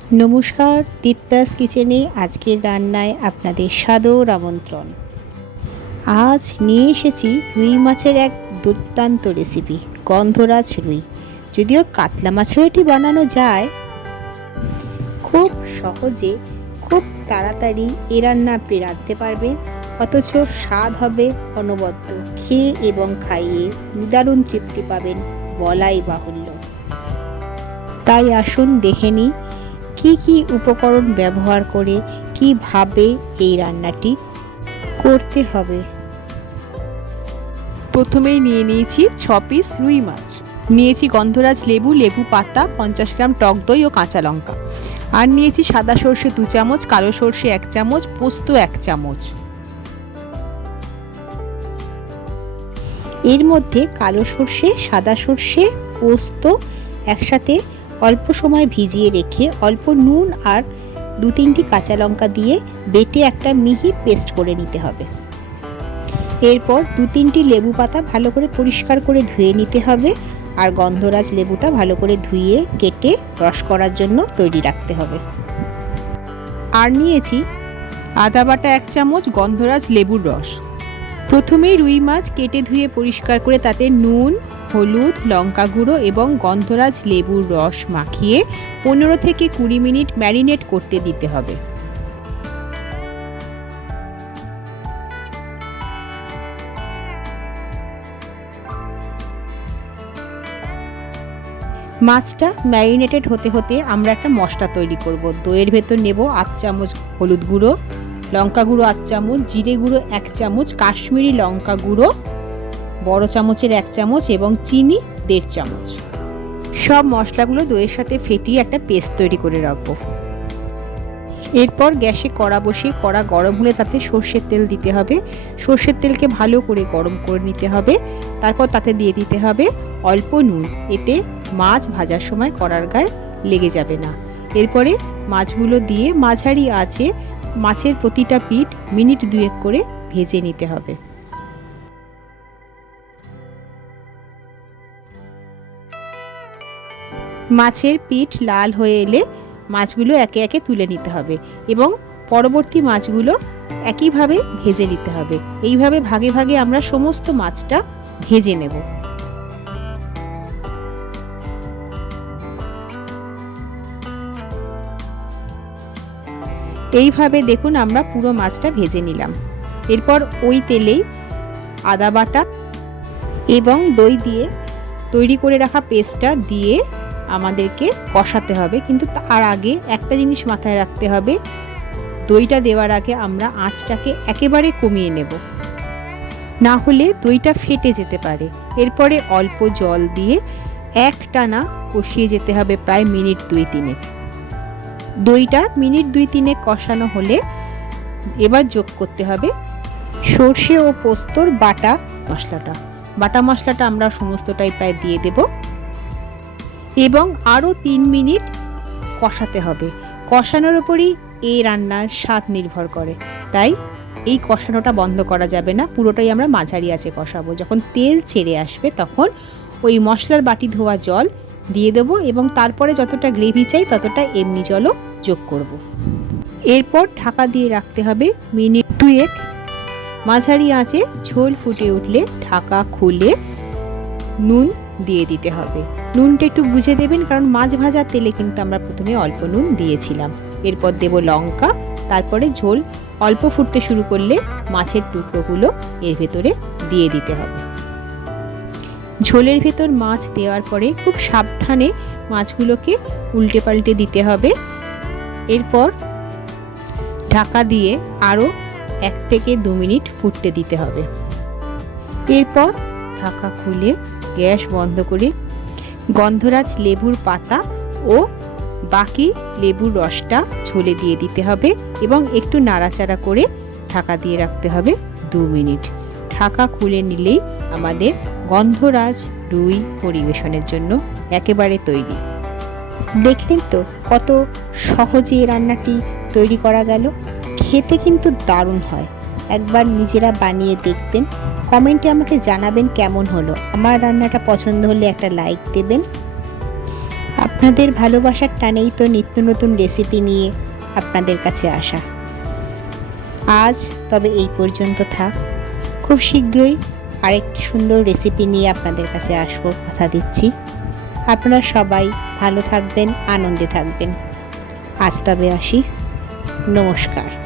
নমস্কার, তিত্তাস কিচেনে আজকের রান্নায় আপনাদের সাদর আমন্ত্রণ। আজ নিয়ে এসেছি রুই মাছের এক দুর্দান্ত রেসিপি, গন্ধরাজ রুই। যদিও কাতলা মাছেও এটি বানানো যায়, খুব সহজে খুব তাড়াতাড়ি এ রান্না আপনি রাঁধতে পারবেন, অথচ স্বাদ হবে অনবদ্য। খেয়ে এবং খাইয়ে নিদারুণ তৃপ্তি পাবেন বলাই বাহুল্য। তাই আসুন দেখে নিই কি কি উপকরণ ব্যবহার করে কিভাবে এই রান্নাটি করতে হবে। প্রথমেই নিয়ে নিয়েছি 6 পিস রুই মাছ, নিয়েছি গন্ধরাজ লেবু, লেবু পাতা, 50 গ্রাম টক দই ও কাঁচা লঙ্কা, আর নিয়েছি সাদা সর্ষে 2 চামচ, কালো সর্ষে 1 চামচ, পোস্ত 1 চামচ। এর মধ্যে কালো সর্ষে, সাদা সর্ষে, পোস্ত একসাথে অল্প সময় ভিজিয়ে রেখে অল্প নুন আর 2-3টি কাঁচা লঙ্কা দিয়ে বেটে একটা মিহি পেস্ট করে নিতে হবে। এরপর 2-3টি লেবু পাতা ভালো করে পরিষ্কার করে ধুয়ে নিতে হবে, আর গন্ধরাজ লেবুটা ভালো করে ধুয়ে কেটে রস করার জন্য তৈরি রাখতে হবে। আর নিয়েছি আদা বাটা 1 চামচ, গন্ধরাজ লেবুর রস। প্রথমেই রুই মাছ কেটে ধুয়ে পরিষ্কার করে তাতে নুন, হলুদ, লঙ্কা গুঁড়ো এবং গন্ধরাজ লেবুর রস মাখিয়ে 15 থেকে 20 মিনিট ম্যারিনেট করতে দিতে হবে। মাছটা ম্যারিনেটেড হতে হতে আমরা একটা মশলা তৈরি করব। দইয়ের ভেতর নেব 8 চামচ হলুদ গুঁড়ো, লঙ্কা গুঁড়ো 8 চামচ, জিরে গুঁড়ো 1 চামচ, কাশ্মীরি লঙ্কা গুঁড়ো বড় চামচের 1 চামচ এবং চিনি 1.5 চামচ। সব মশলাগুলো দইয়ের সাথে ফেটিয়ে একটা পেস্ট তৈরি করে রাখবো। এরপর গ্যাসে কড়া বসিয়ে কড়া গরম হলে তাতে সর্ষের তেল দিতে হবে। সর্ষের তেলকে ভালো করে গরম করে নিতে হবে। তারপর তাতে দিয়ে দিতে হবে অল্প নুন, এতে মাছ ভাজার সময় কড়ার গায়ে লেগে যাবে না। এরপরে মাছগুলো দিয়ে মাঝারি আঁচে মাছের প্রতিটা পিঠ মিনিট 2 করে ভেজে নিতে হবে। মাছের পিঠ লাল হয়ে এলে মাছগুলো একে একে তুলে নিতে হবে এবং পরবর্তী মাছগুলো একইভাবে ভেজে নিতে হবে। এইভাবে ভাগে ভাগে আমরা সমস্ত মাছটা ভেজে নেব। এইভাবে দেখুন আমরা পুরো মাছটা ভেজে নিলাম। এরপর ওই তেলেই আদা বাটা এবং দই দিয়ে তৈরি করে রাখা পেস্টটা দিয়ে আমাদেরকে কষাতে হবে। কিন্তু তার আগে একটা জিনিস মাথায় রাখতে হবে, দইটা দেওয়ার আগে আমরা আঁচটাকে একেবারে কমিয়ে নেব, না হলে দইটা ফেটে যেতে পারে। এরপরে অল্প জল দিয়ে একটানা কষিয়ে যেতে হবে প্রায় মিনিট 2-3। দইটা মিনিট 2-3 কষানো হলে এবার যোগ করতে হবে সর্ষে ও পোস্তর বাটা মশলাটা আমরা সমস্তটাই প্রায় দিয়ে দেব এবং আরও 3 মিনিট কষাতে হবে। কষানোর উপরই এই রান্নার স্বাদ নির্ভর করে, তাই এই কষানোটা বন্ধ করা যাবে না, পুরোটাই আমরা মাঝারি আঁচে কষাবো। যখন তেল ছেড়ে আসবে তখন ওই মশলার বাটি ধোয়া জল দিয়ে দেবো এবং তারপরে যতটা গ্রেভি চাই ততটা এমনি জলও যোগ করব। এরপর ঢাকা দিয়ে রাখতে হবে মিনিট 2। মাঝারি আঁচে ঝোল ফুটে উঠলে ঢাকা খুলে নুন দিয়ে দিতে হবে। নুনটা একটু বুঝে দেবেন, কারণ মাছ ভাজার তেলে কিন্তু আমরা প্রথমে অল্প নুন দিয়েছিলাম। এরপর দেব লঙ্কা। তারপরে ঝোল অল্প ফুটতে শুরু করলে মাছের টুকরোগুলো এর ভেতরে দিয়ে দিতে হবে। ঝোলের ভেতর মাছ দেওয়ার পরে খুব সাবধানে মাছগুলোকে উল্টে পাল্টে দিতে হবে। এরপর ঢাকা দিয়ে আরও 1 থেকে 2 মিনিট ফুটতে দিতে হবে। এরপর ঢাকা খুলে গ্যাস বন্ধ করে গন্ধরাজ লেবুর পাতা ও বাকি লেবুর রসটা ঝোলে দিয়ে দিতে হবে এবং একটু নাড়াচাড়া করে ঢাকা দিয়ে রাখতে হবে 2 মিনিট। ঢাকা খুলে নিলেই আমাদের গন্ধরাজ রুই পরিবেশনের জন্য একেবারে তৈরি। দেখলেন তো কত সহজে এই রান্নাটি তৈরি করা গেল। খেতে কিন্তু দারুণ হয়। একবার নিজেরা বানিয়ে দেখবেন, কমেন্টে আমাকে জানাবেন কেমন হলো। আমার রান্নাটা পছন্দ হলে একটা লাইক দেবেন। আপনাদের ভালোবাসার টানেই তো নিত্য নতুন রেসিপি নিয়ে আপনাদের কাছে আসা। আজ তবে এই পর্যন্ত থাক। খুব শীঘ্রই আরেকটি সুন্দর রেসিপি নিয়ে আপনাদের কাছে আসবো, কথা দিচ্ছি। আপনারা সবাই ভালো থাকবেন, আনন্দে থাকবেন। আজ তবে আসি, নমস্কার।